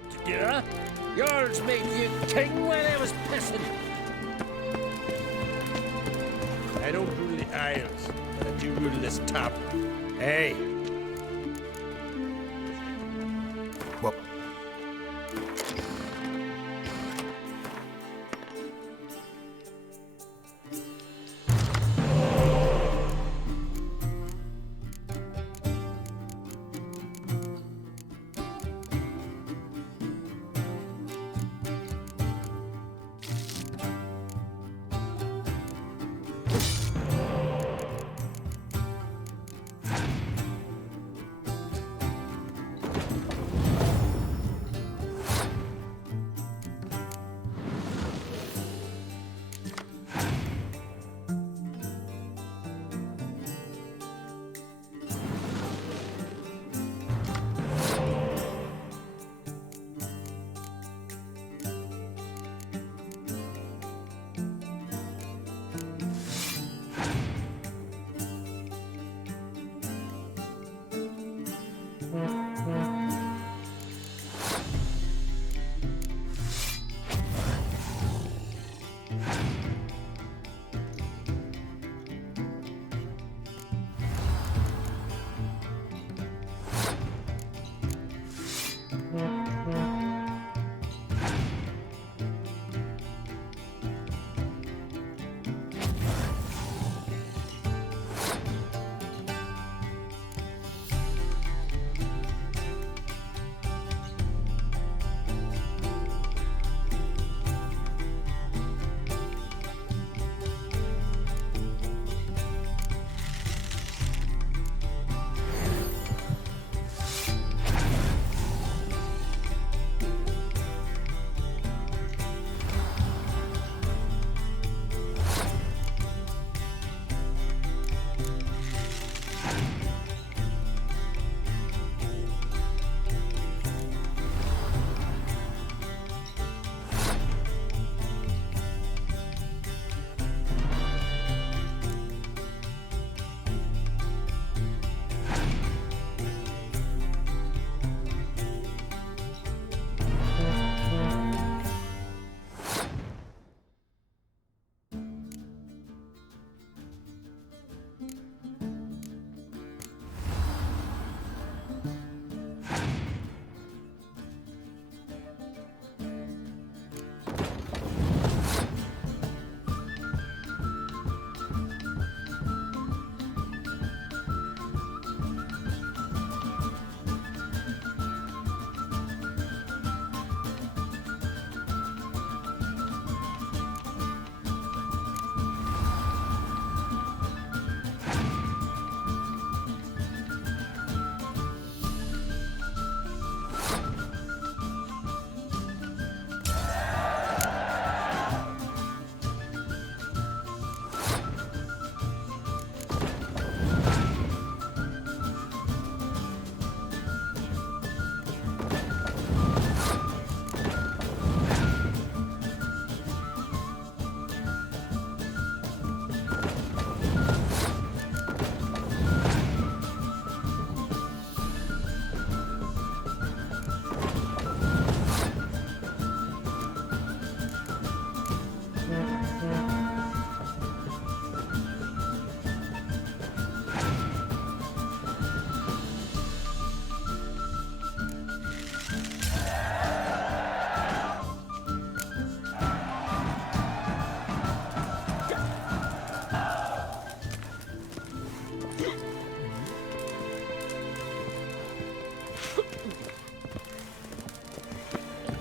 Up to dinner. Yours made you king when I was pissing. I don't rule the Isles, but I do rule this top. Hey. Well,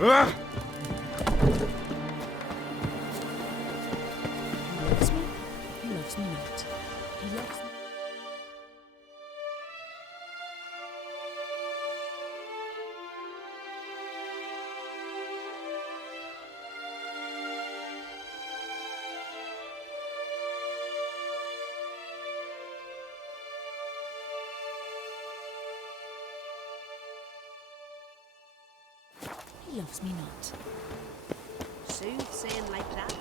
Ah! He loves me. He loves me not. He loves me. He loves me not. Soothsaying like that?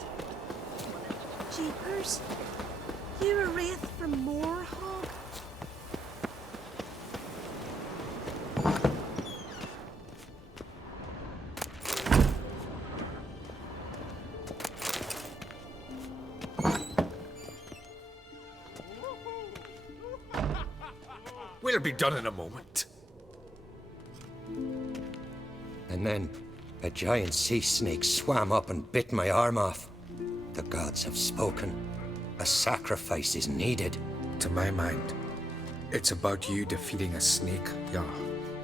Jeepers, you're a wraith from Moorhog? It'll be done in a moment. And then a giant sea snake swam up and bit my arm off. The gods have spoken. A sacrifice is needed. To my mind, it's about you defeating a snake, yeah.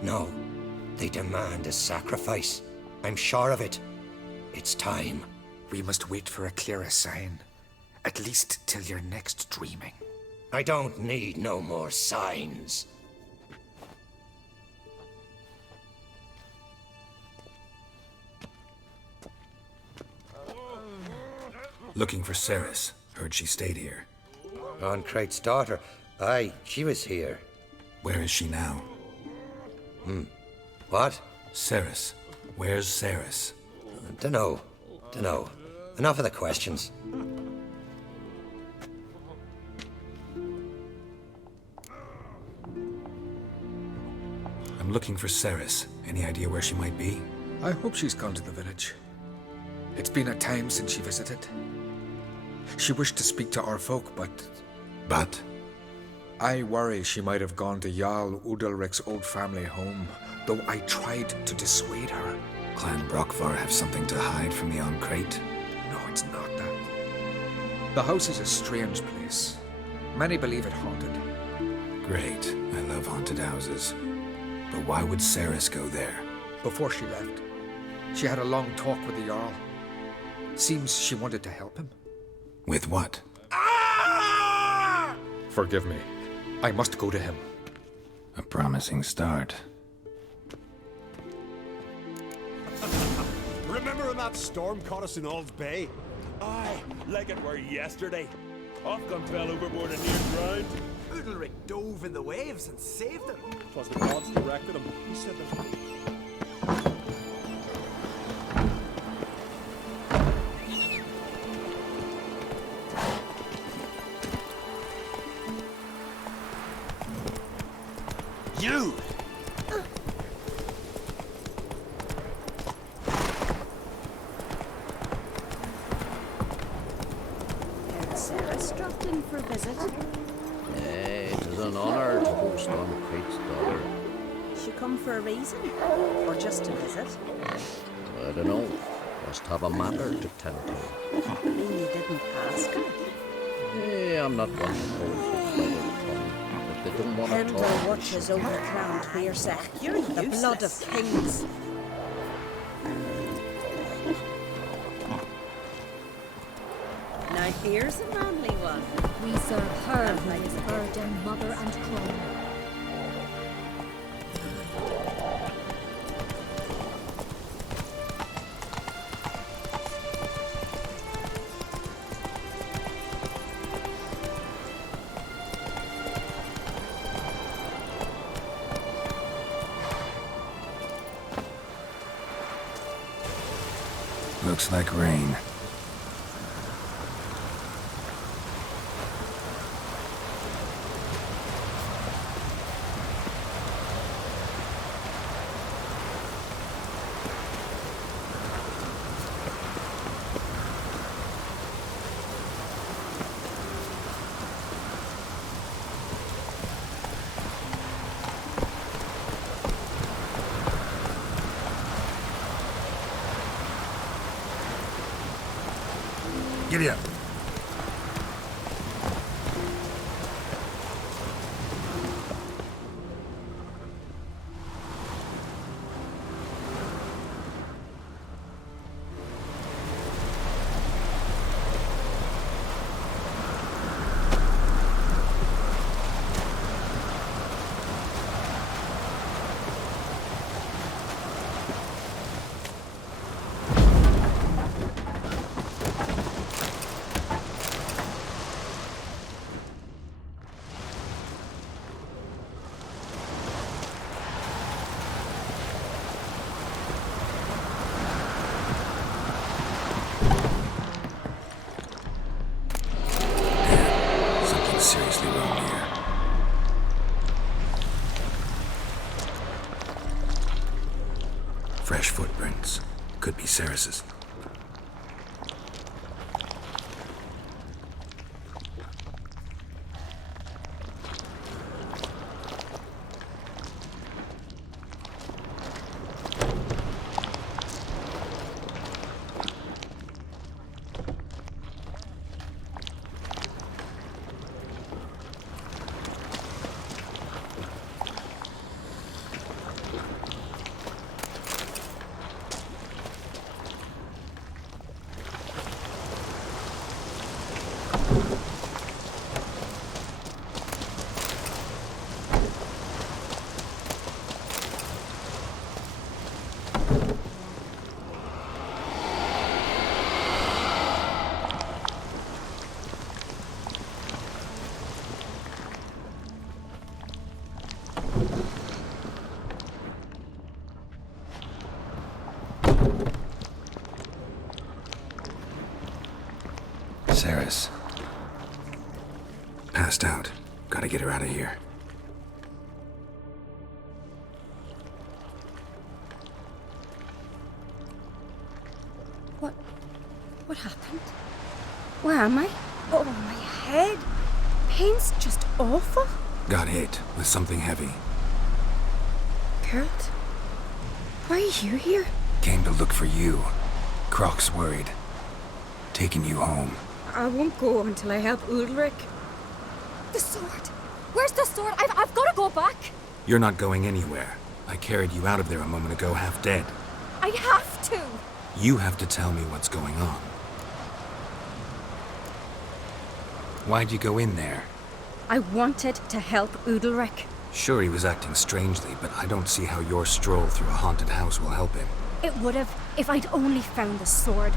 No, they demand a sacrifice. I'm sure of it. It's time. We must wait for a clearer sign. At least till your next dreaming. I don't need no more signs. Looking for Ceres. Heard she stayed here. Crate's daughter. Aye, she was here. Where is she now? What? Ceres. Where's Ceres? Dunno. Enough of the questions. I'm looking for Ceres. Any idea where she might be? I hope she's gone to the village. It's been a time since she visited. She wished to speak to our folk, but... But? I worry she might have gone to Jarl Udalric's old family home, though I tried to dissuade her. Clan Brockvar have something to hide from the Crate? No, it's not that. The house is a strange place. Many believe it haunted. Great. I love haunted houses. But why would Ceres go there? Before she left, she had a long talk with the Jarl. Seems she wanted to help him. With what? Forgive me. I must go to him. A promising start. Remember when that storm caught us in Ald's Bay? Aye, like it were yesterday. Ofcom fell overboard and near drowned. Udalric dove in the waves and saved him. Twas the gods directed him. He said that. You! Ceres dropped in for a visit. It is an honor to host on Crate's daughter. She come for a reason? Or just to visit? I don't know. Must have a matter to tend to. I mean, you didn't ask her. I'm not one of those who flower tongue. If they don't want to Pendle talk, watches over crowned Weirsa. You're the blood of kings. Now here's a manly one. We serve her who is burden, mother and crone. Looks like rain. Giddy up. Seriously wrong here. Fresh footprints. Could be Ceres's. Ceres. Passed out. Gotta get her out of here. What happened? Where am I? Oh, my head. Pain's just awful. Got hit with something heavy. Geralt? Why are you here? Came to look for you. Croc's worried. Taking you home. I won't go until I help Udalric. The sword! Where's the sword? I've got to go back! You're not going anywhere. I carried you out of there a moment ago half dead. I have to! You have to tell me what's going on. Why'd you go in there? I wanted to help Udalric. Sure, he was acting strangely, but I don't see how your stroll through a haunted house will help him. It would have if I'd only found the sword.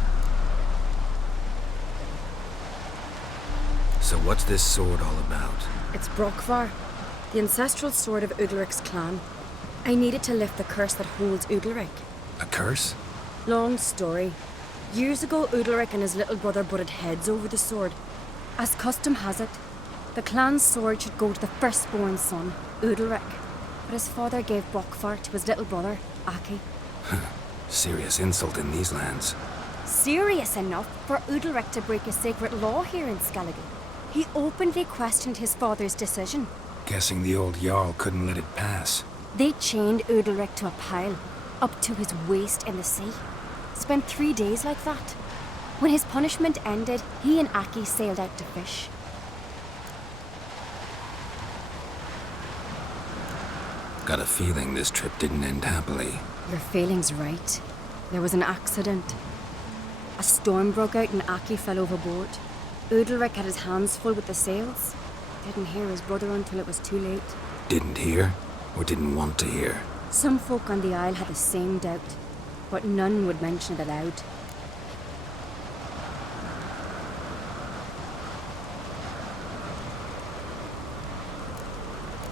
So what's this sword all about? It's Brokvar, the ancestral sword of Udalric's clan. I needed to lift the curse that holds Udalric. A curse? Long story. Years ago, Udalric and his little brother butted heads over the sword. As custom has it, the clan's sword should go to the firstborn son, Udalric. But his father gave Brokvar to his little brother, Aki. Serious insult in these lands. Serious enough for Udalric to break a sacred law here in Skellige. He openly questioned his father's decision. Guessing the old Jarl couldn't let it pass. They chained Udalric to a pile, up to his waist in the sea. Spent 3 days like that. When his punishment ended, he and Aki sailed out to fish. Got a feeling this trip didn't end happily. Your feeling's right. There was an accident. A storm broke out and Aki fell overboard. Udalric had his hands full with the sails. Didn't hear his brother until it was too late. Didn't hear? Or didn't want to hear? Some folk on the Isle had the same doubt, but none would mention it aloud.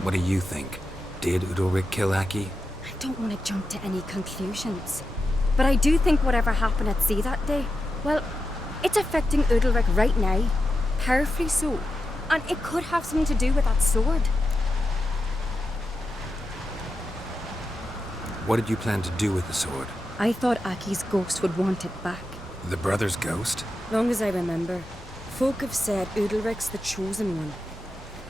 What do you think? Did Udalric kill Aki? I don't want to jump to any conclusions, but I do think whatever happened at sea that day, well, it's affecting Udalric right now, powerfully so, and it could have something to do with that sword. What did you plan to do with the sword? I thought Aki's ghost would want it back. The brother's ghost? Long as I remember, folk have said Udalric's the chosen one,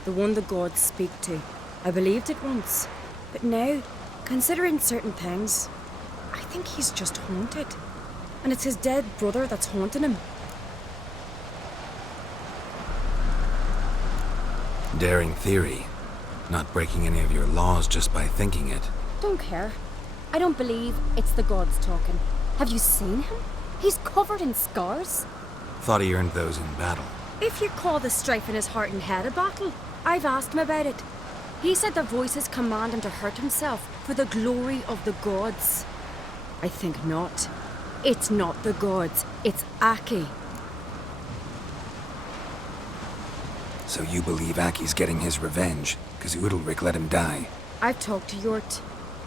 the one the gods speak to. I believed it once, but now, considering certain things, I think he's just haunted. And it's his dead brother that's haunting him. Daring theory. Not breaking any of your laws just by thinking it. Don't care. I don't believe it's the gods talking. Have you seen him? He's covered in scars. Thought he earned those in battle. If you call the strife in his heart and head a battle, I've asked him about it. He said the voices command him to hurt himself for the glory of the gods. I think not. It's not the gods, it's Aki. So you believe Aki's getting his revenge, because Udalric let him die? I've talked to Yort.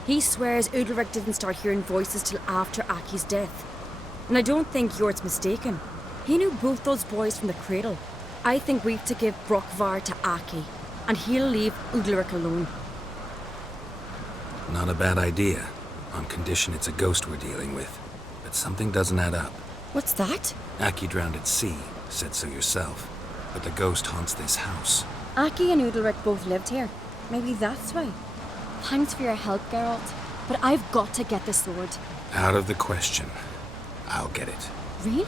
He swears Udalric didn't start hearing voices till after Aki's death. And I don't think Yort's mistaken. He knew both those boys from the cradle. I think we've to give Brokvar to Aki, and he'll leave Udalric alone. Not a bad idea, on condition it's a ghost we're dealing with. But something doesn't add up. What's that? Aki drowned at sea, said so yourself. But the ghost haunts this house. Aki and Udalric both lived here. Maybe that's why. Thanks for your help, Geralt. But I've got to get the sword. Out of the question. I'll get it. Really?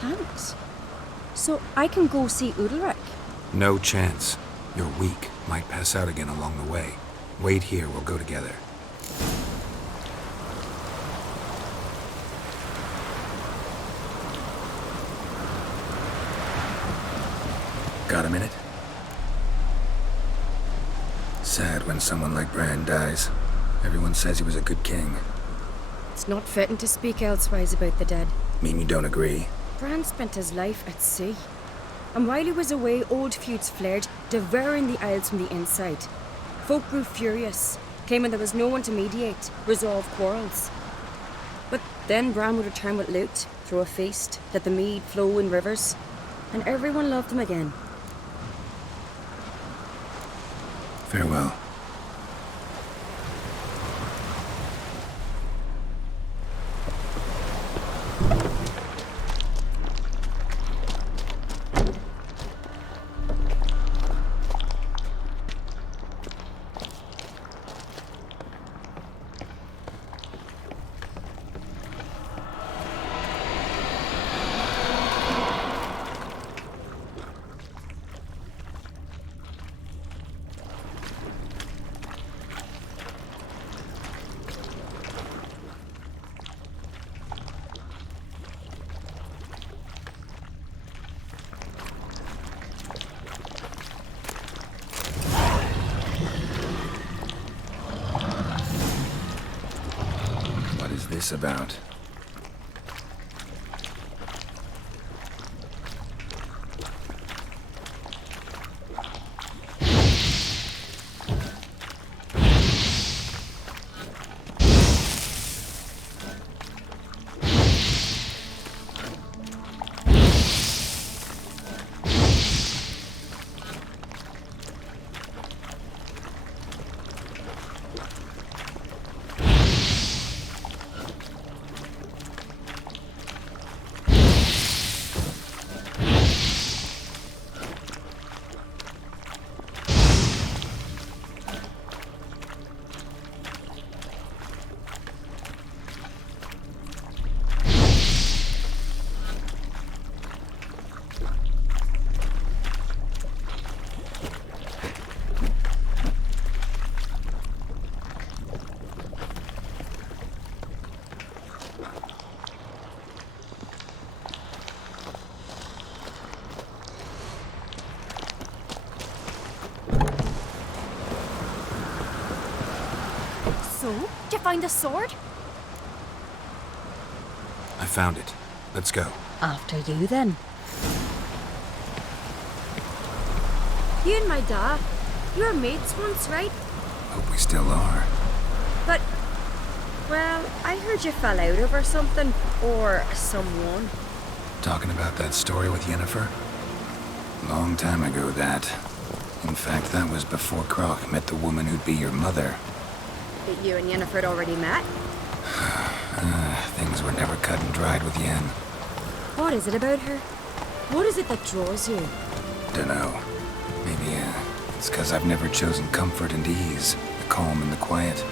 Thanks. So I can go see Udalric? No chance. You're weak. Might pass out again along the way. Wait here, we'll go together. Got a minute? Sad when someone like Bran dies. Everyone says he was a good king. It's not fitting to speak elsewise about the dead. Mean you don't agree? Bran spent his life at sea. And while he was away, old feuds flared, devouring the Isles from the inside. Folk grew furious, claiming there was no one to mediate, resolve quarrels. But then Bran would return with loot, throw a feast, let the mead flow in rivers. and everyone loved him again. Farewell. This about? So, did you find the sword? I found it. Let's go. After you, then. You and my dad, you were mates once, right? Hope we still are. But, well, I heard you fell out over something, or someone. Talking about that story with Yennefer? Long time ago, that. In fact, that was before Croc met the woman who'd be your mother. That you and Yennefer had already met? Things were never cut and dried with Yen. What is it about her? What is it that draws you? Dunno. Maybe, it's 'cause I've never chosen comfort and ease, the calm and the quiet.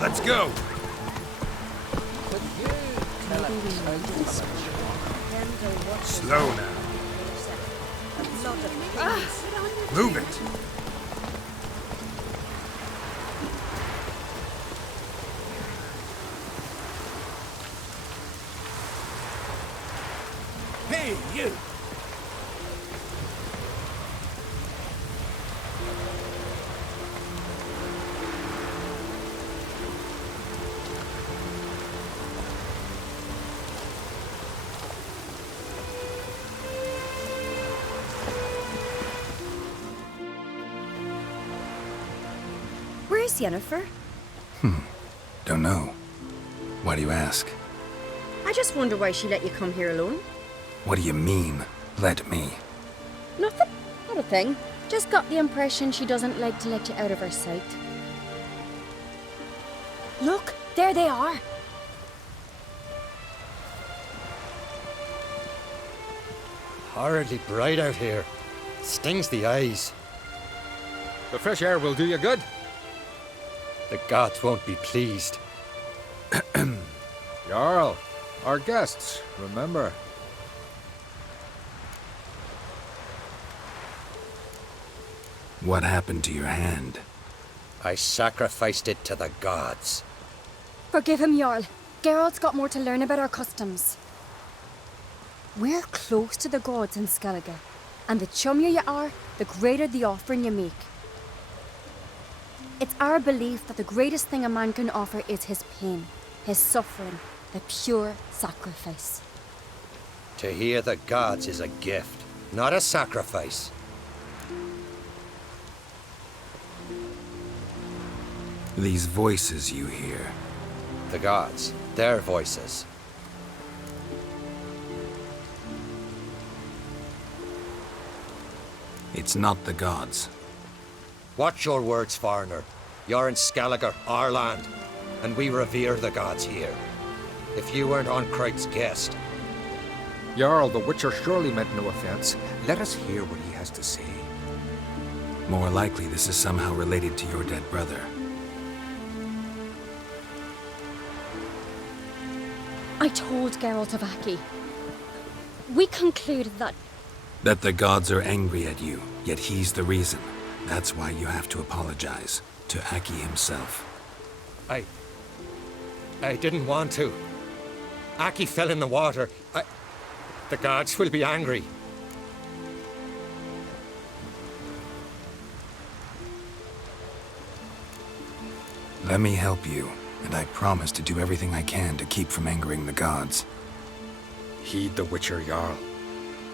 Let's go. Slow now. Move it. Hey, you! Where's Yennefer? Don't know. Why do you ask? I just wonder why she let you come here alone. What do you mean, let me? Nothing. Not a thing. Just got the impression she doesn't like to let you out of her sight. Look, there they are. Horridly bright out here. Stings the eyes. The fresh air will do you good. The gods won't be pleased. Jarl, our guests, remember. What happened to your hand? I sacrificed it to the gods. Forgive him, Jarl. Geralt's got more to learn about our customs. We're close to the gods in Skellige, and the chummier you are, the greater the offering you make. It's our belief that the greatest thing a man can offer is his pain, his suffering, the pure sacrifice. To hear the gods is a gift, not a sacrifice. These voices you hear. The gods, their voices. It's not the gods. Watch your words, foreigner. You're in Skellige, our land, and we revere the gods here. If you weren't Onkreit's guest... Jarl, the Witcher surely meant no offense. Let us hear what he has to say. More likely this is somehow related to your dead brother. I told Geralt of Aki. We concluded that... That the gods are angry at you, yet he's the reason. That's why you have to apologize. To Aki himself. I didn't want to. Aki fell in the water. The gods will be angry. Let me help you, and I promise to do everything I can to keep from angering the gods. Heed the Witcher, Jarl.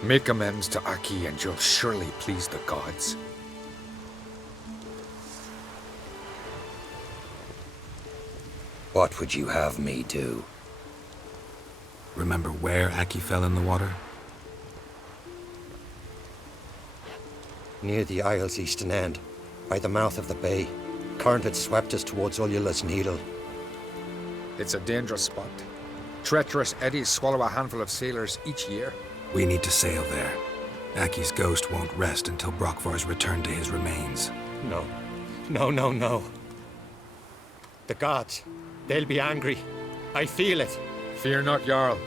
Make amends to Aki and you'll surely please the gods. What would you have me do? Remember where Aki fell in the water? Near the Isle's eastern end, by the mouth of the bay. Current had swept us towards Ullula's Needle. It's a dangerous spot. Treacherous eddies swallow a handful of sailors each year. We need to sail there. Aki's ghost won't rest until Brokvar's returned to his remains. No. No. The gods, they'll be angry. I feel it. Fear not, Jarl.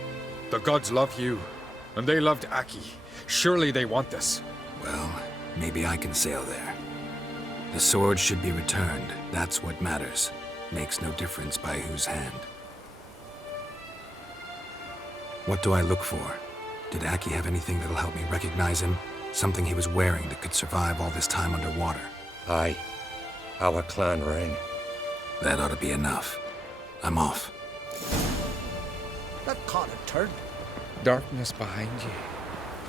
The gods love you, and they loved Aki. Surely they want this. Well, maybe I can sail there. The sword should be returned. That's what matters. Makes no difference by whose hand. What do I look for? Did Aki have anything that'll help me recognize him? Something he was wearing that could survive all this time underwater? Aye. Our clan ring. That ought to be enough. I'm off. That caught a turn. Darkness behind you.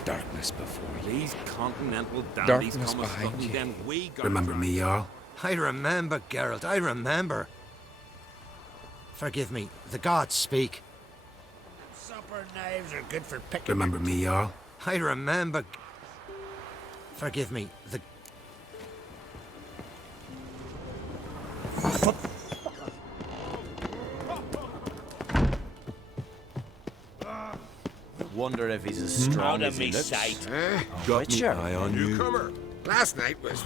Darkness before you. These continental dandies Darkness come a behind fucking you. then we got Remember me, Jarl? I remember, Geralt, I remember. Forgive me, the gods speak. supper knives are good for picking. Remember me, Jarl? I remember. Forgive me, the... Wonder if he's as strong as he looks. Got me eye on you. Newcomer. Last night was...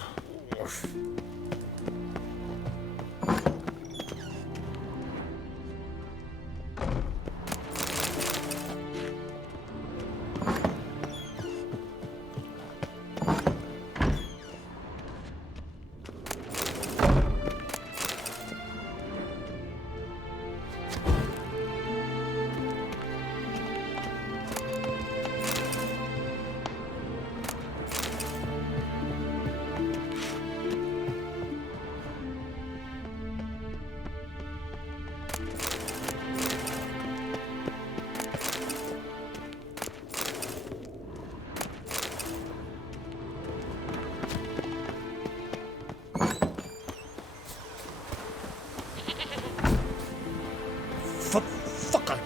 Fucker.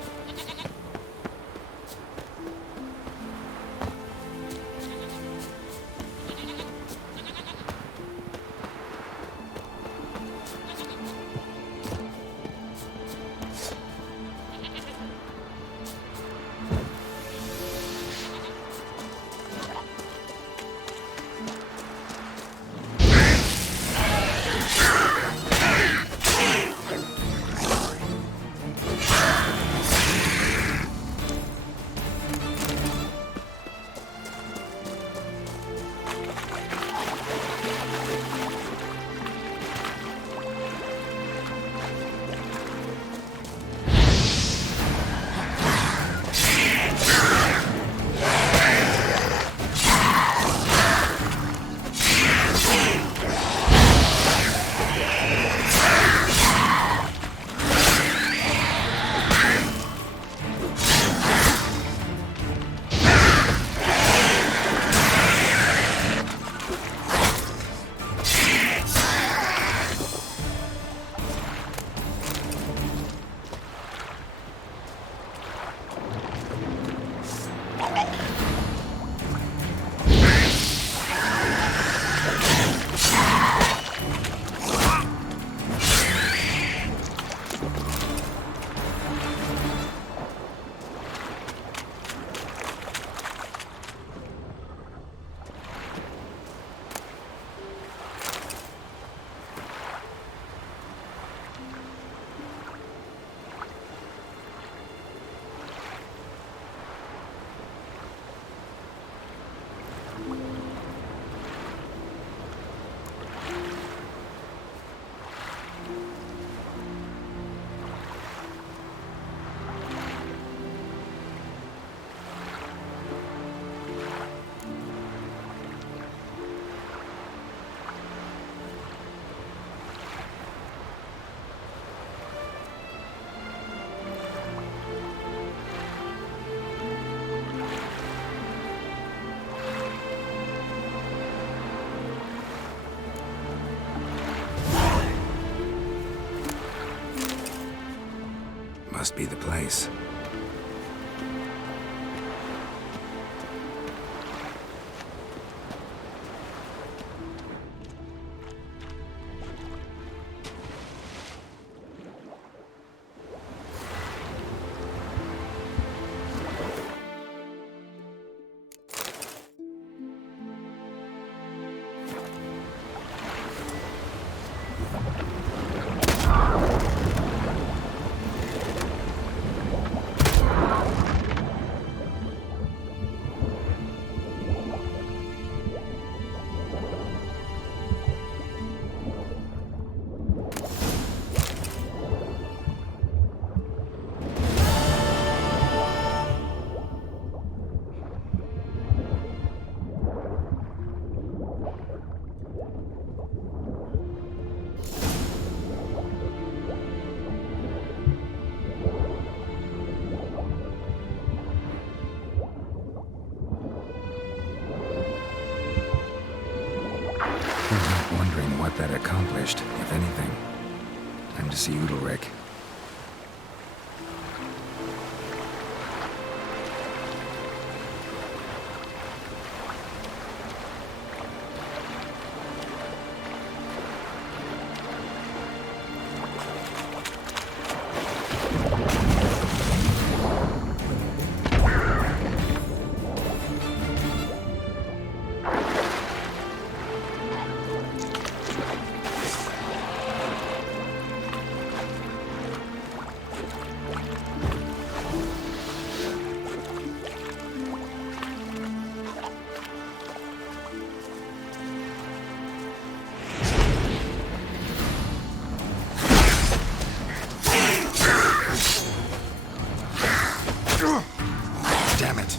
be the place. Wondering what that accomplished, if anything. Time to see Udalric. Damn it.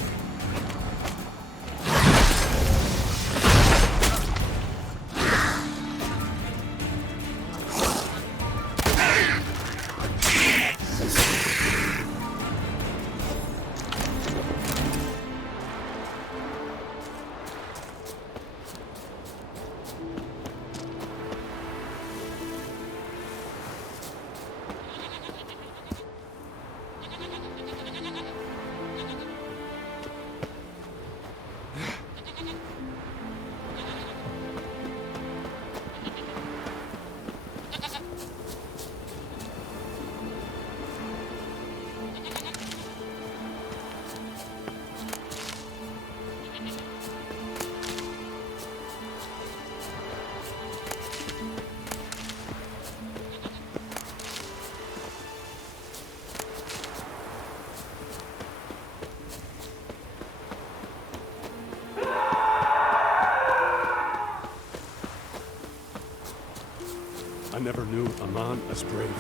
I never knew a man as brave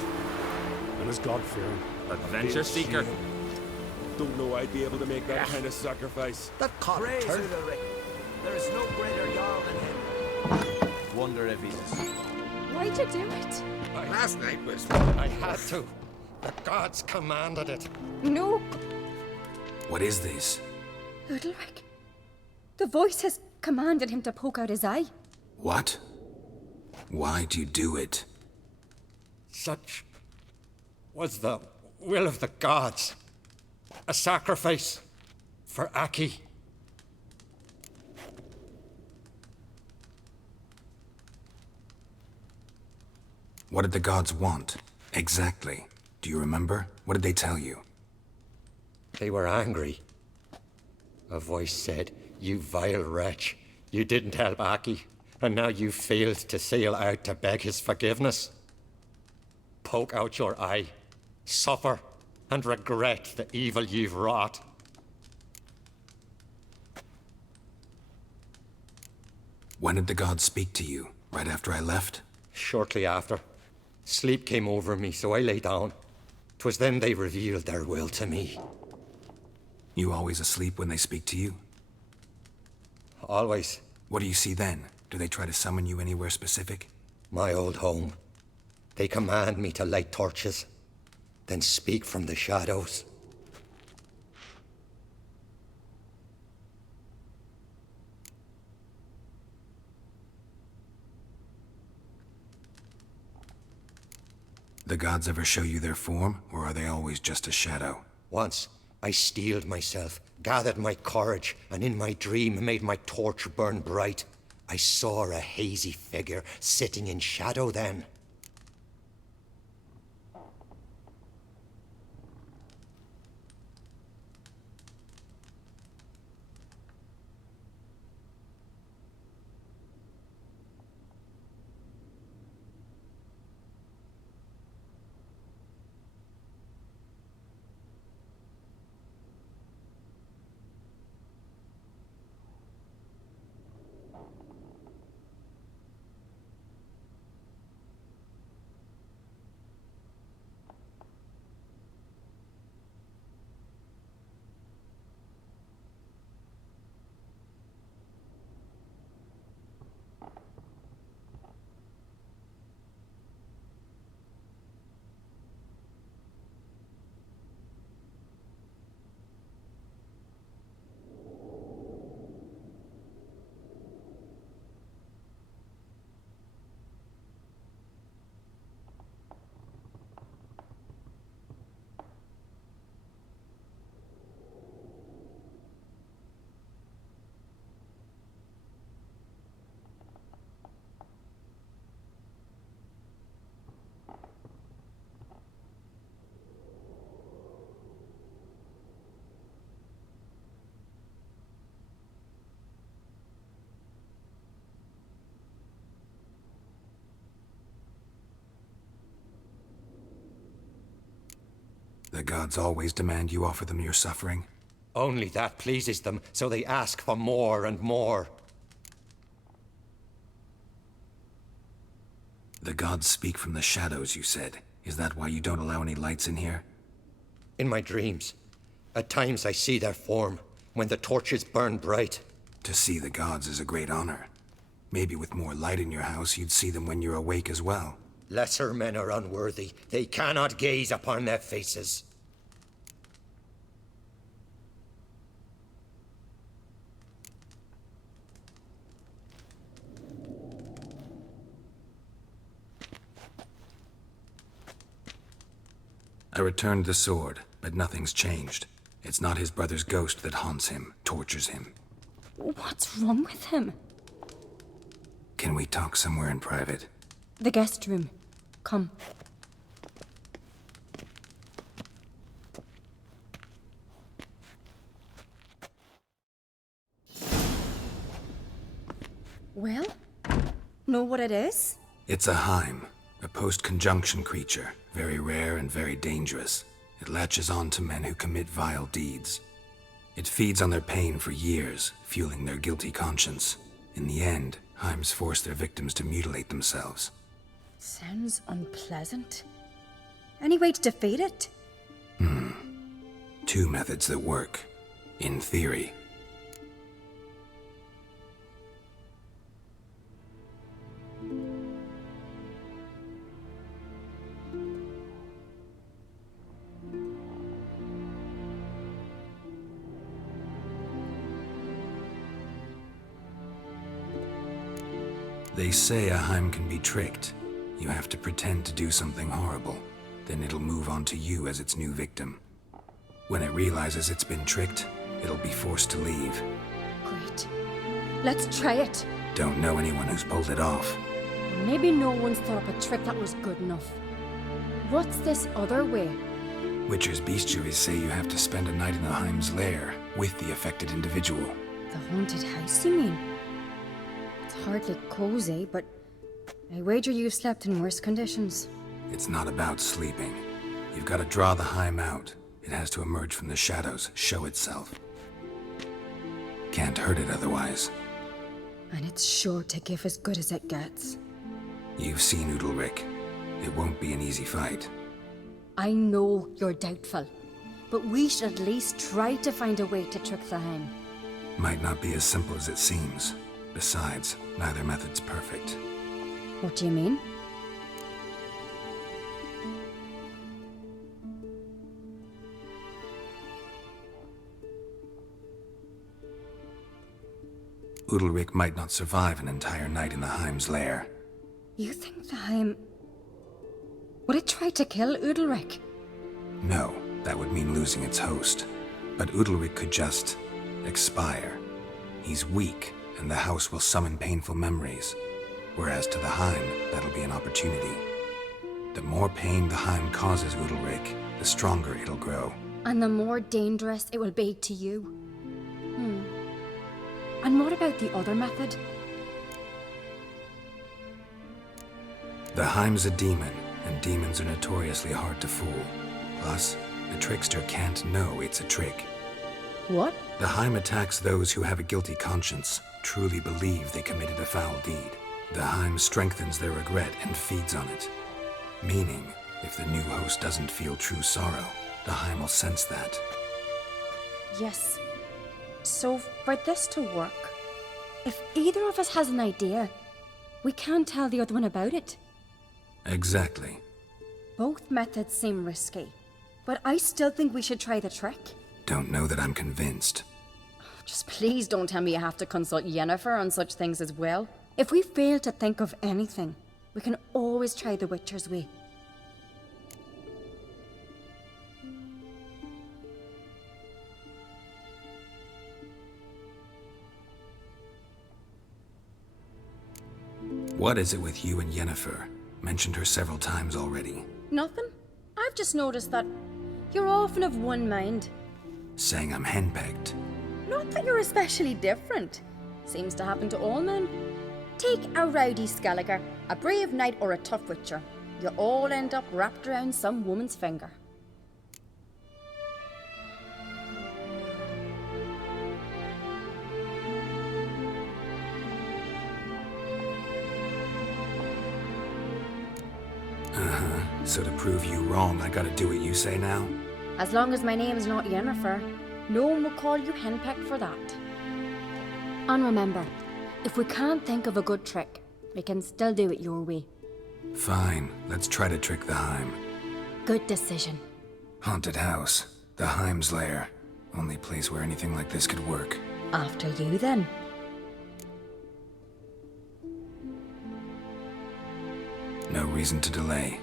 and as God-fearing. Adventure seeker. Don't know I'd be able to make that kind of sacrifice. That can't Praise turn. Udalric. There is no greater Jarl than him. Wonder if he's Why'd you do it? Last night was... I had to. The gods commanded it. No, What is this? Udalric. The voice has commanded him to poke out his eye. What? Why'd you do it? Such was the will of the gods. A sacrifice for Aki. What did the gods want? Exactly. Do you remember? What did they tell you? They were angry. A voice said, "You vile wretch. You didn't help Aki, and now you failed to sail out to beg his forgiveness. Poke out your eye, suffer, and regret the evil you've wrought." When did the gods speak to you? Right after I left? Shortly after. Sleep came over me, so I lay down. 'Twas then they revealed their will to me. You always asleep when they speak to you? Always. What do you see then? Do they try to summon you anywhere specific? My old home. They command me to light torches, then speak from the shadows. The gods ever show you their form, or are they always just a shadow? Once, I steeled myself, gathered my courage, and in my dream made my torch burn bright. I saw a hazy figure sitting in shadow then. The gods always demand you offer them your suffering? Only that pleases them, so they ask for more and more. The gods speak from the shadows, you said. Is that why you don't allow any lights in here? In my dreams, at times I see their form, when the torches burn bright. To see the gods is a great honor. Maybe with more light in your house, you'd see them when you're awake as well. Lesser men are unworthy. They cannot gaze upon their faces. I returned the sword, but nothing's changed. It's not his brother's ghost that haunts him, tortures him. What's wrong with him? Can we talk somewhere in private? The guest room. Come. Well, know what it is? It's a Heim, a post-conjunction creature, very rare and very dangerous. It latches on to men who commit vile deeds. It feeds on their pain for years, fueling their guilty conscience. In the end, Heims force their victims to mutilate themselves. Sounds unpleasant. Any way to defeat it? Two methods that work. In theory. They say a Heim can be tricked. You have to pretend to do something horrible. Then it'll move on to you as its new victim. When it realizes it's been tricked, it'll be forced to leave. Great. Let's try it. Don't know anyone who's pulled it off. Maybe no one's thought up a trick that was good enough. What's this other way? Witcher's bestiaries say you have to spend a night in the Heim's lair with the affected individual. The haunted house, you mean? It's hardly cozy, but I wager you've slept in worse conditions. It's not about sleeping. You've got to draw the Heim out. It has to emerge from the shadows, show itself. Can't hurt it otherwise. And it's sure to give as good as it gets. You've seen Udalric. It won't be an easy fight. I know you're doubtful, but we should at least try to find a way to trick the Heim. Might not be as simple as it seems. Besides, neither method's perfect. What do you mean? Udalric might not survive an entire night in the Heim's lair. You think the Heim... Would it try to kill Udalric? No, that would mean losing its host. But Udalric could just expire. He's weak, and the house will summon painful memories. Whereas to the Heim, that'll be an opportunity. The more pain the Heim causes Udalric, the stronger it'll grow. And the more dangerous it will be to you. And what about the other method? The Heim's a demon, and demons are notoriously hard to fool. Plus, the trickster can't know it's a trick. What? The Heim attacks those who have a guilty conscience, truly believe they committed a foul deed. The Heim strengthens their regret and feeds on it. Meaning, if the new host doesn't feel true sorrow, the Heim will sense that. Yes. So, for this to work, if either of us has an idea, we can't tell the other one about it. Exactly. Both methods seem risky, but I still think we should try the trick. Don't know that I'm convinced. Just please don't tell me you have to consult Yennefer on such things as well. If we fail to think of anything, we can always try the Witcher's way. What is it with you and Yennefer? Mentioned her several times already. Nothing. I've just noticed that you're often of one mind. Saying I'm henpecked. Not that you're especially different. Seems to happen to all men. Take a rowdy Skelliger, a brave knight or a tough witcher. You all end up wrapped around some woman's finger. So to prove you wrong, I gotta do what you say now? As long as my name's not Yennefer, no one will call you henpecked for that. And remember, if we can't think of a good trick, we can still do it your way. Fine, let's try to trick the Heim. Good decision. Haunted house. The Heim's lair. Only place where anything like this could work. After you, then. No reason to delay.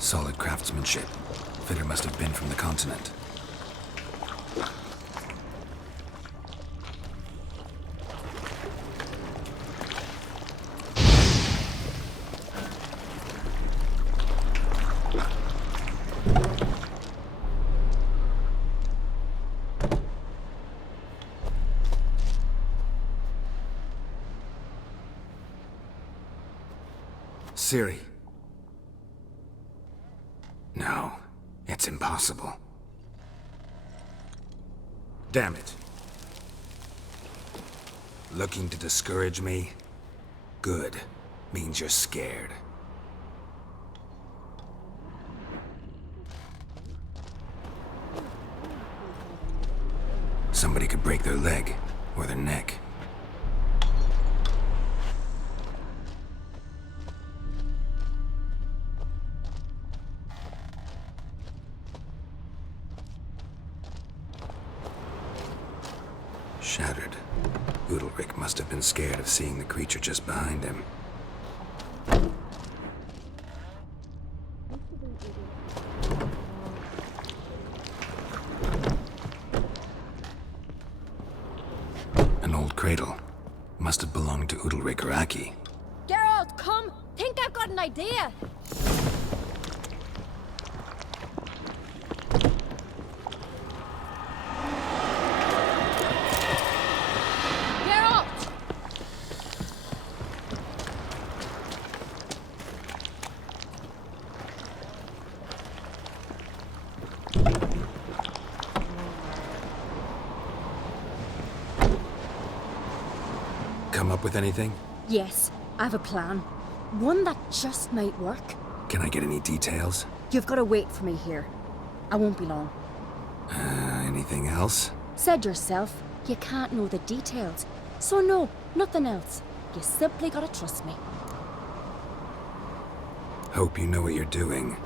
Solid craftsmanship. Fitter must have been from the continent. Ciri. No, it's impossible. Damn it. Looking to discourage me? Good. Means you're scared. Somebody could break their leg, or their neck. Shattered. Udalric must have been scared of seeing the creature just behind him. An old cradle. Must have belonged to Udalric or Aki. Geralt, come! Think I've got an idea! come up with anything? Yes, I have a plan. One that just might work. Can I get any details? You've got to wait for me here. I won't be long. Anything else? Said yourself, you can't know the details. So no, nothing else. You simply gotta trust me. Hope you know what you're doing.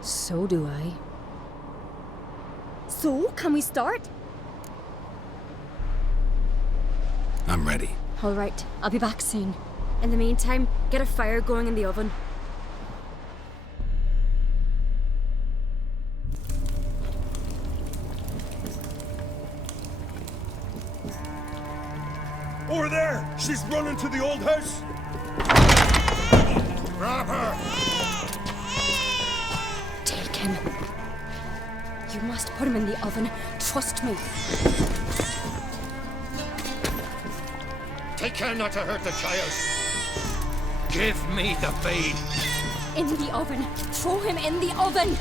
So do I. So, can we start? I'm ready. All right, I'll be back soon. In the meantime, get a fire going in the oven. Over there! She's running to the old house! Grab her! Take him. You must put him in the oven. Trust me. Take care not to hurt the child. Give me the babe. In the oven. Throw him in the oven.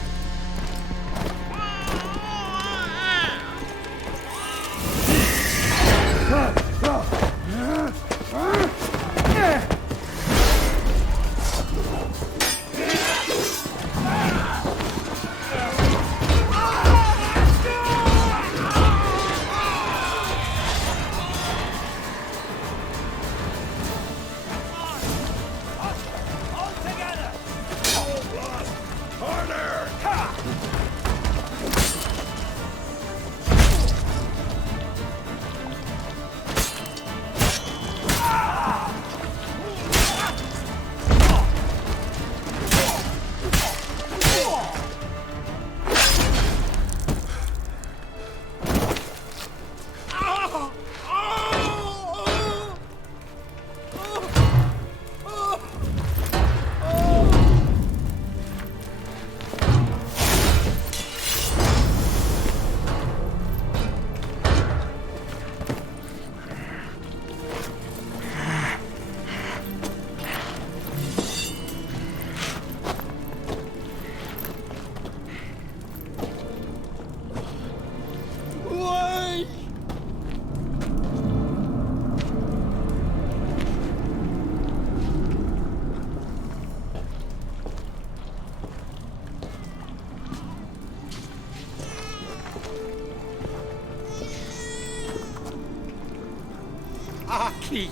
Aki!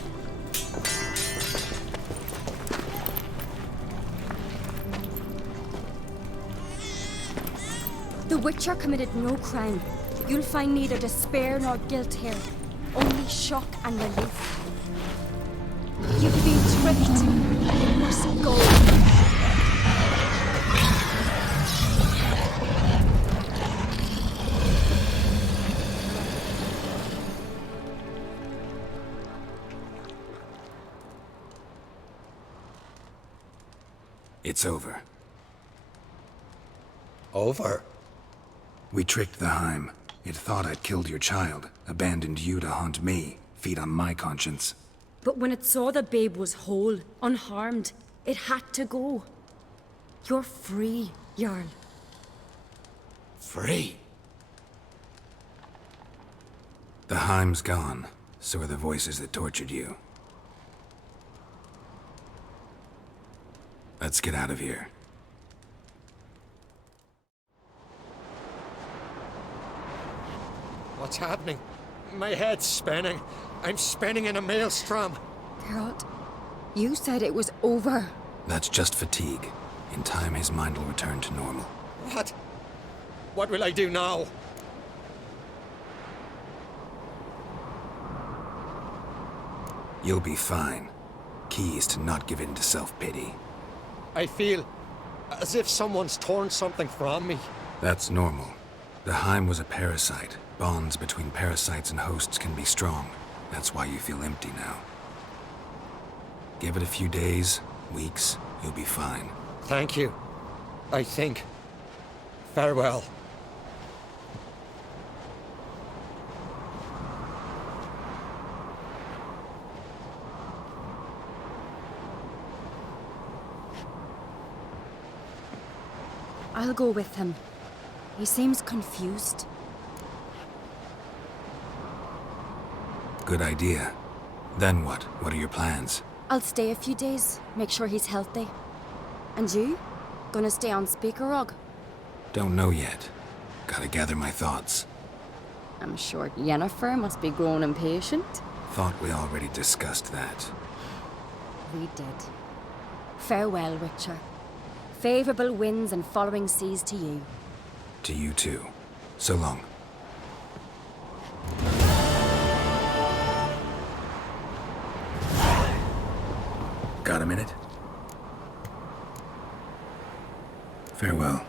The Witcher committed no crime. You'll find neither despair nor guilt here. Only shock and relief. You've been tricked. You must go. It's over. Over? We tricked the Heim. It thought I'd killed your child, abandoned you to haunt me, feed on my conscience. But when it saw the babe was whole, unharmed, it had to go. You're free, Jarl. Free? The Heim's gone, so are the voices that tortured you. Let's get out of here. What's happening? My head's spinning. I'm spinning in a maelstrom. Geralt, you said it was over. That's just fatigue. In time, his mind will return to normal. What? What will I do now? You'll be fine. Key is to not give in to self-pity. I feel as if someone's torn something from me. That's normal. The Heim was a parasite. Bonds between parasites and hosts can be strong. That's why you feel empty now. Give it a few days, weeks, you'll be fine. Thank you. I think. Farewell. I'll go with him. He seems confused. Good idea. Then what? What are your plans? I'll stay a few days, make sure he's healthy. And you? Gonna stay on speaker rog? Don't know yet. Gotta gather my thoughts. I'm sure Yennefer must be growing impatient. Thought we already discussed that. We did. Farewell, Witcher. Favorable winds and following seas to you. To you too. So long. Got a minute? Farewell.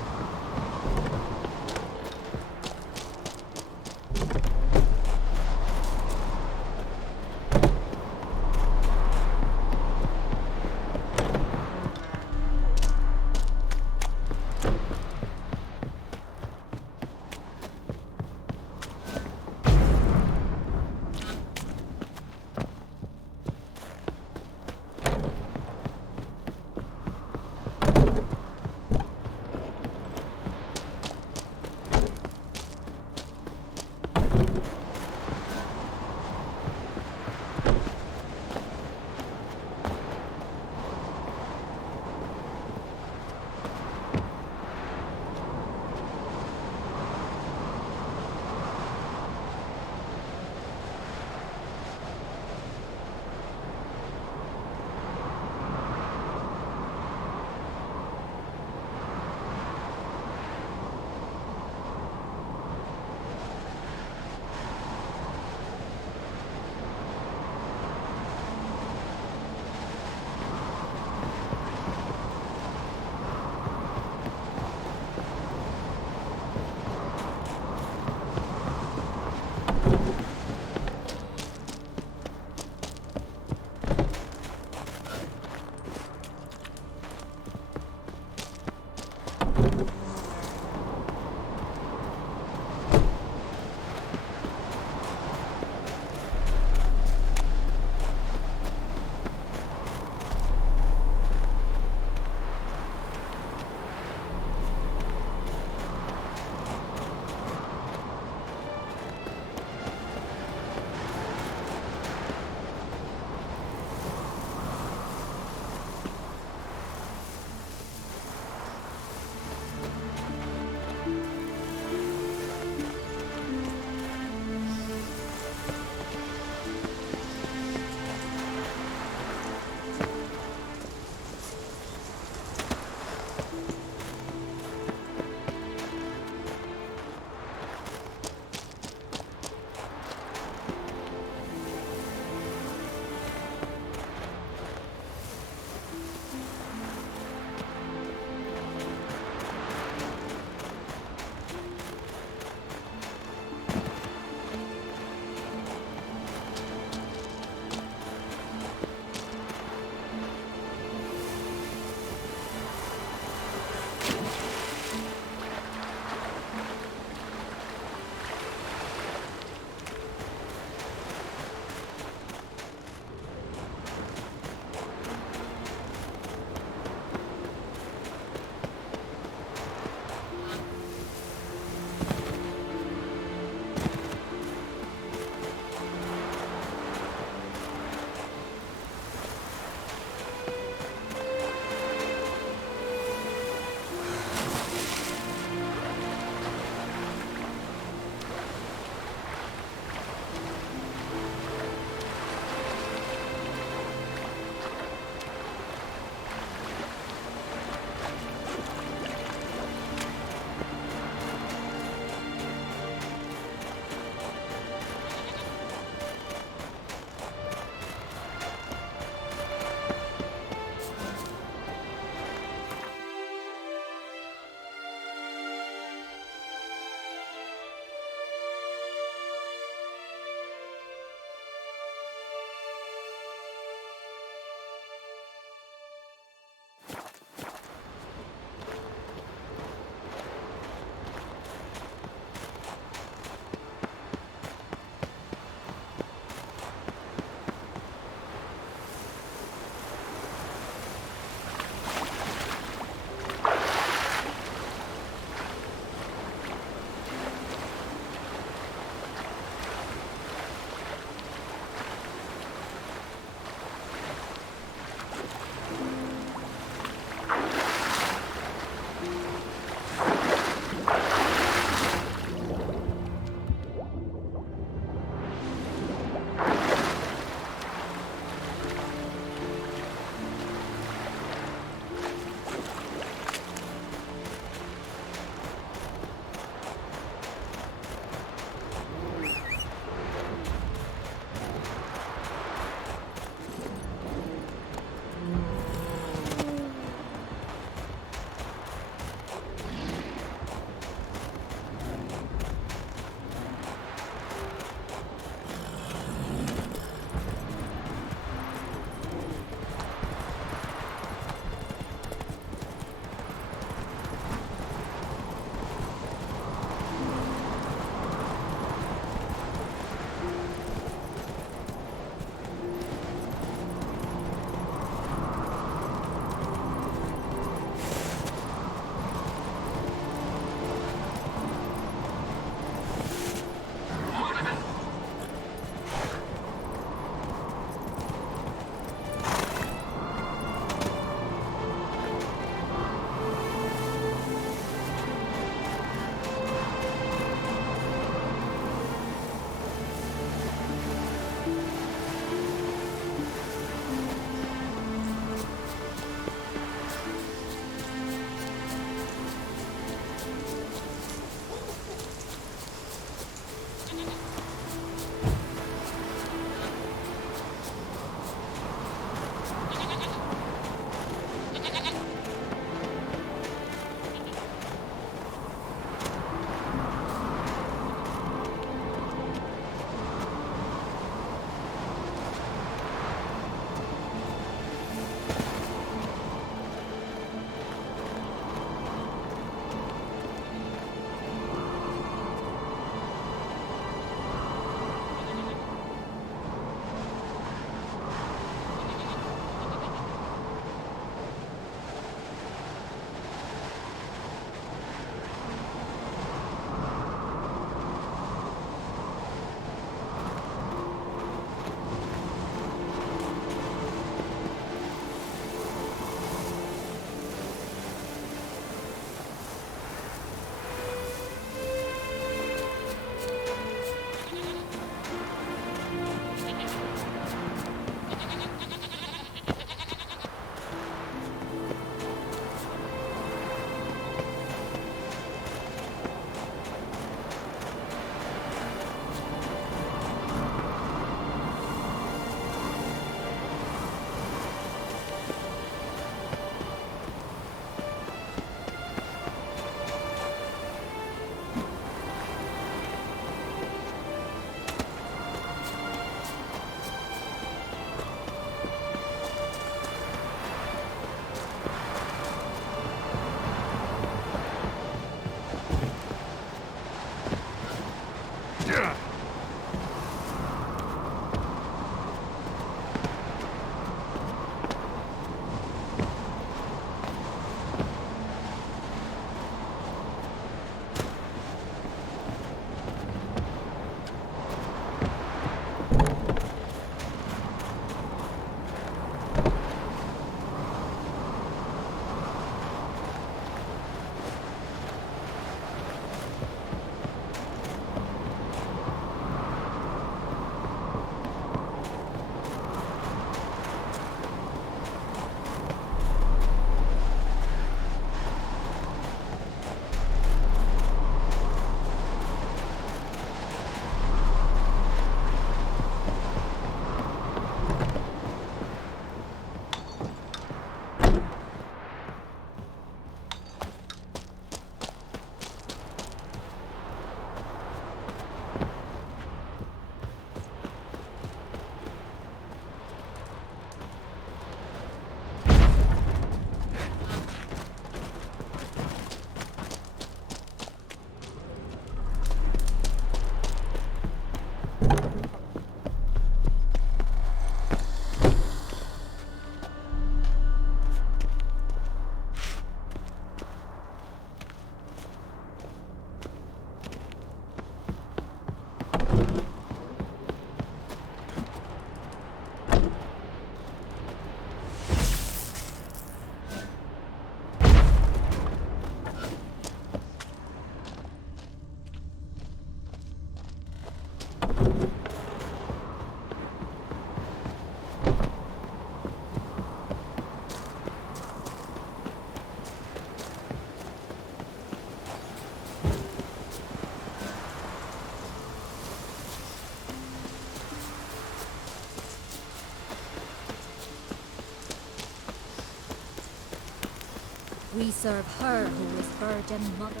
We serve her who is Virgin Mother.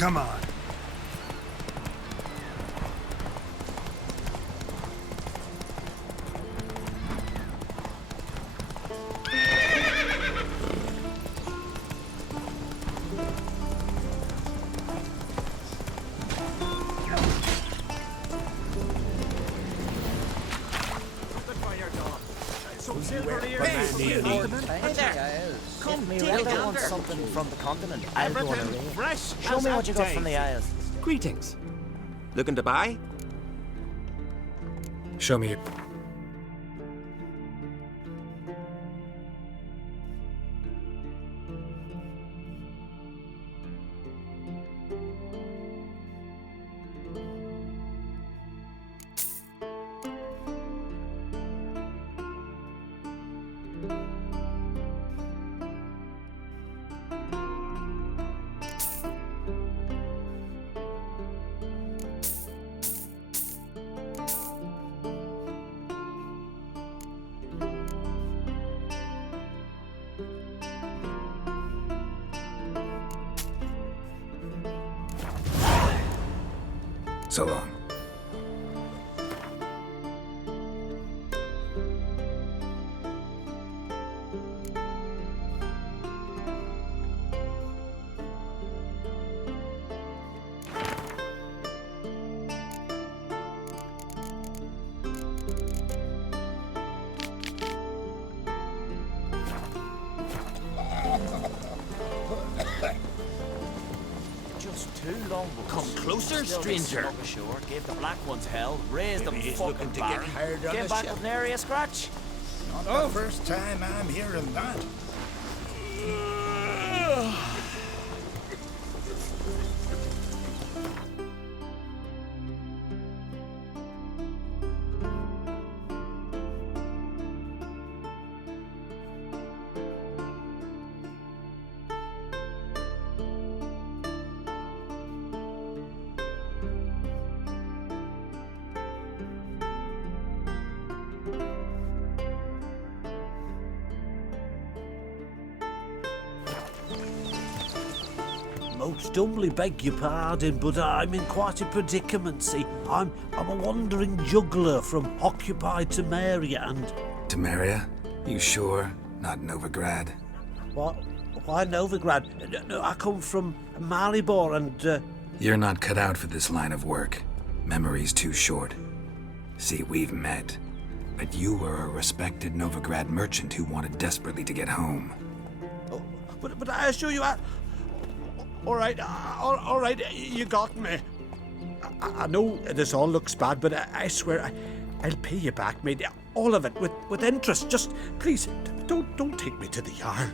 Come on. Something from the continent. I'll go on a raid. Show me what you got from the Isles. Greetings. Looking to buy? Show me. So long. Too long. Come closer, stranger. Ashore, gave the black ones hell, raised them Maybe he's fucking looking to get barren. hired on Came a back ship. with nary a scratch. Not the first time I'm hearing that. Most humbly beg your pardon, but I'm in quite a predicament, see. I'm a wandering juggler from occupied Temeria and... Temeria? You sure? Not Novigrad? What? Why Novigrad? No, I come from Maribor and... You're not cut out for this line of work. Memory's too short. See, we've met. But you were a respected Novigrad merchant who wanted desperately to get home. Oh, but I assure you, all right, you got me. I know this all looks bad, but I swear I'll pay you back, mate. All of it, with interest. Just, please, don't take me to the yard.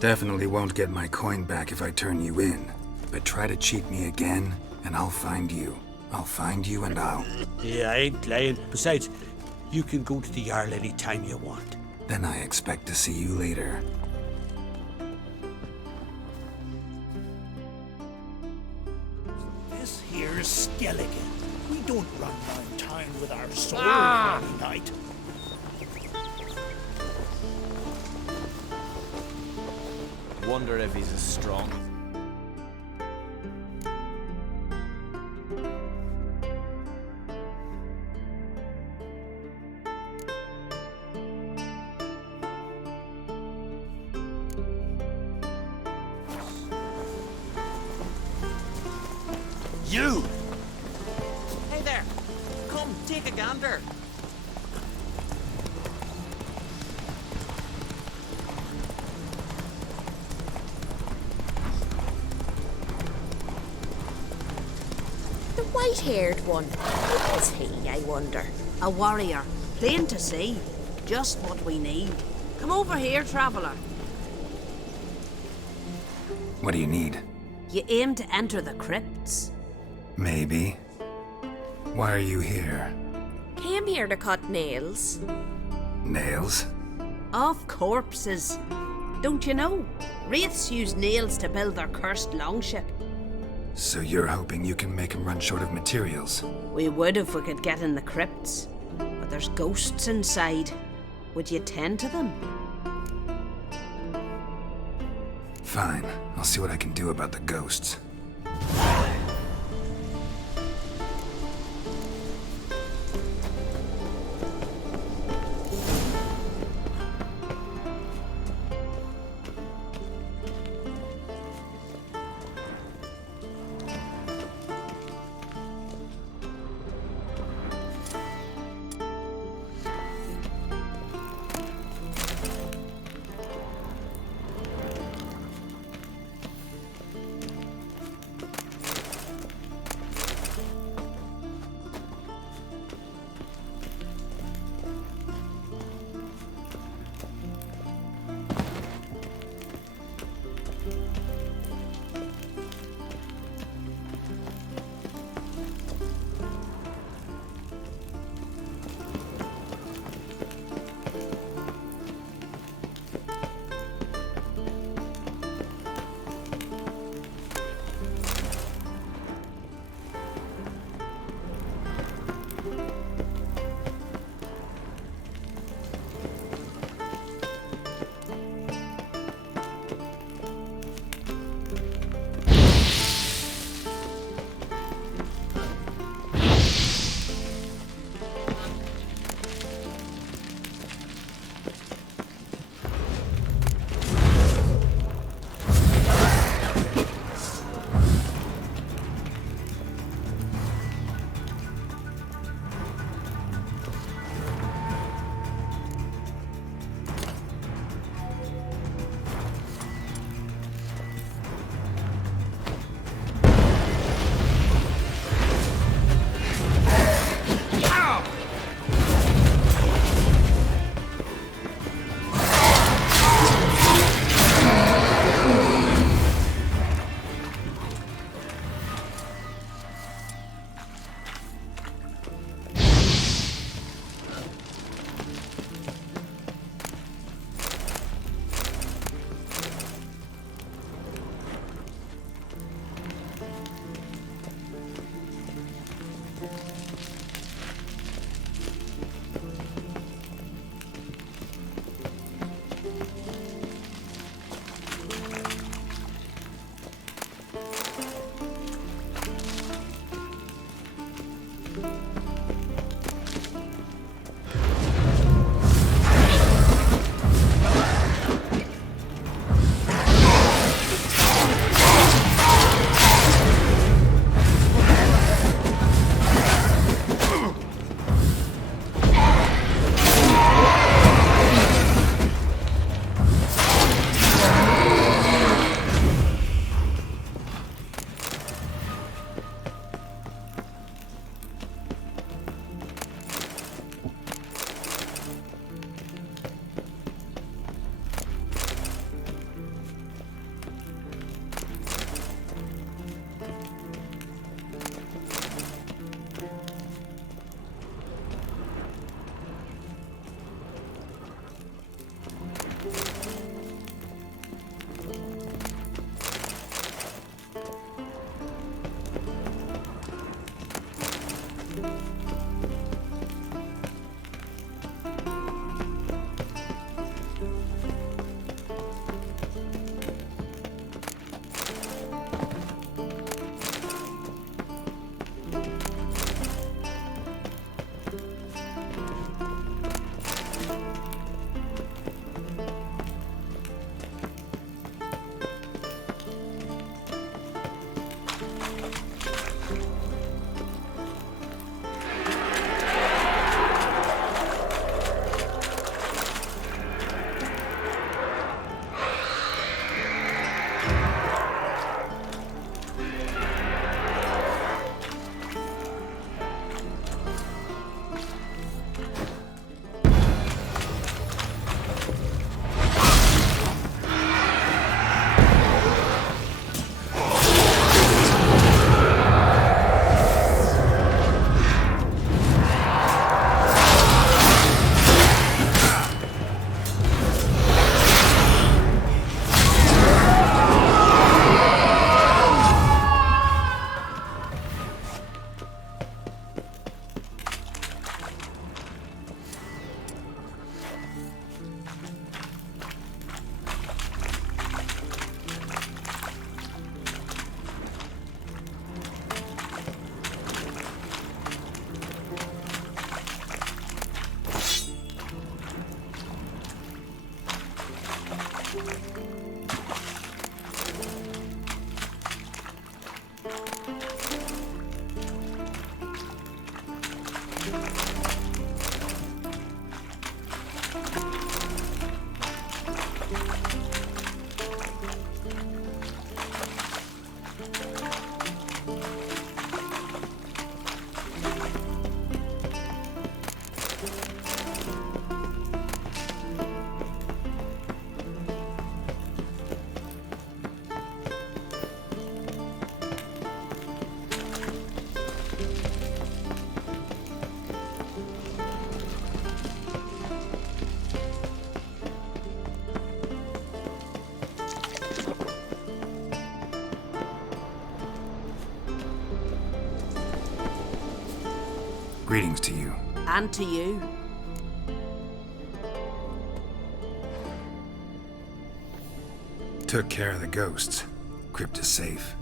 Definitely won't get my coin back if I turn you in. But try to cheat me again, and I'll find you. I'll find you and I'll... Yeah, I ain't lying. Besides, you can go to the Jarl any time you want. Then I expect to see you later. This here's Skelligan. We don't run round town with our sword every night. Wonder if he's as strong. You! Hey there! Come, take a gander! The white-haired one. Who is he, I wonder? A warrior. Plain to see. Just what we need. Come over here, traveller. What do you need? You aim to enter the crypts? Maybe. Why are you here? Came here to cut nails. Nails? Of corpses. Don't you know? Wraiths use nails to build their cursed longship. So you're hoping you can make him run short of materials? We would if we could get in the crypts. But there's ghosts inside. Would you tend to them? Fine. I'll see what I can do about the ghosts. Greetings to you. And to you. Took care of the ghosts. Crypt is safe.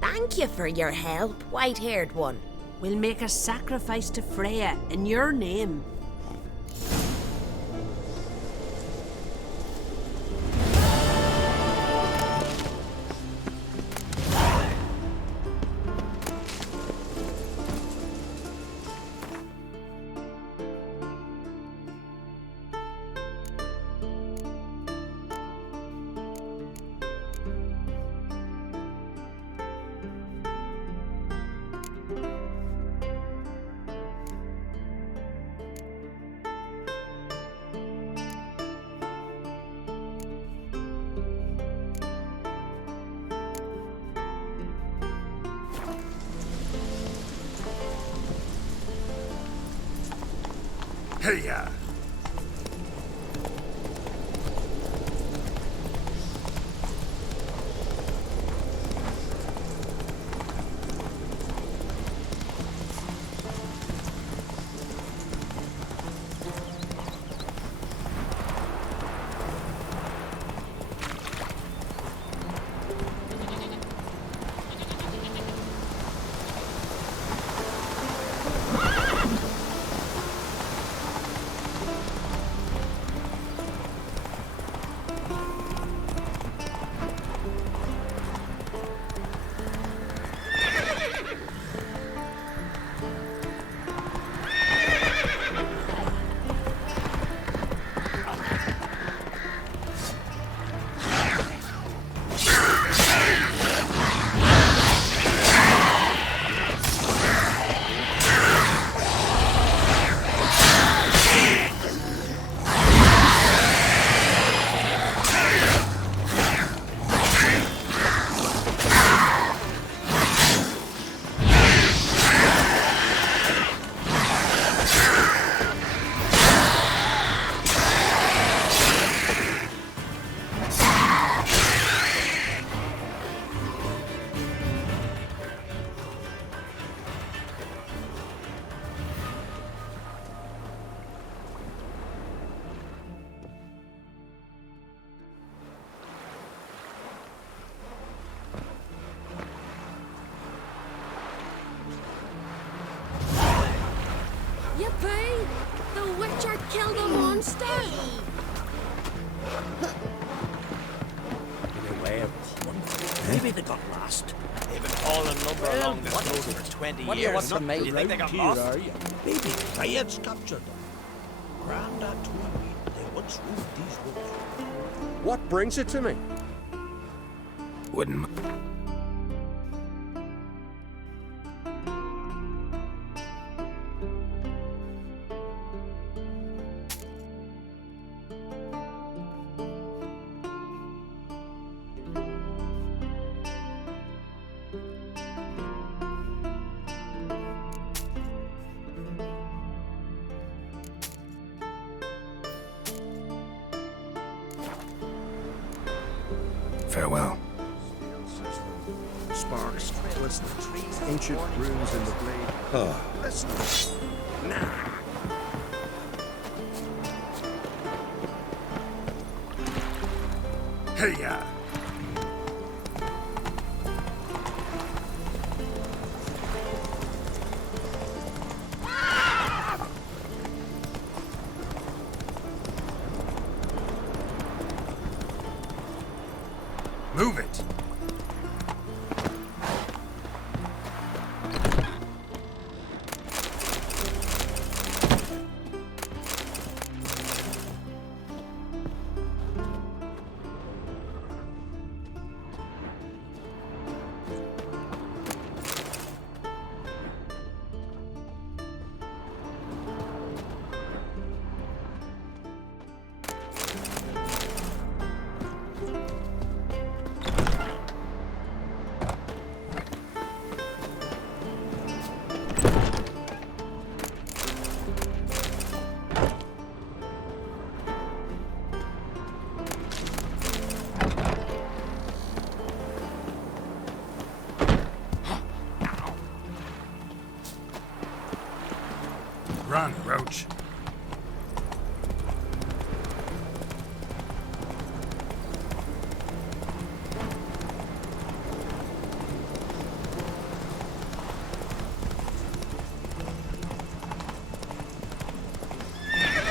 Thank you for your help, white-haired one. We'll make a sacrifice to Freya in your name. Hey-ya! Yippee! The Witcher killed a monster! Anyway, maybe they got lost. They've been hauling lumber along this road for 20 What do years. you want from me? You think they got Here, lost? are you? Maybe Fayette's captured them. Grandad told me they once roofed these woods. What brings it to me? Wouldn't. Farewell. Sparks, glisten. Ancient runes in the blade. Oh. Listen. Hey-ya! Move it!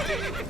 you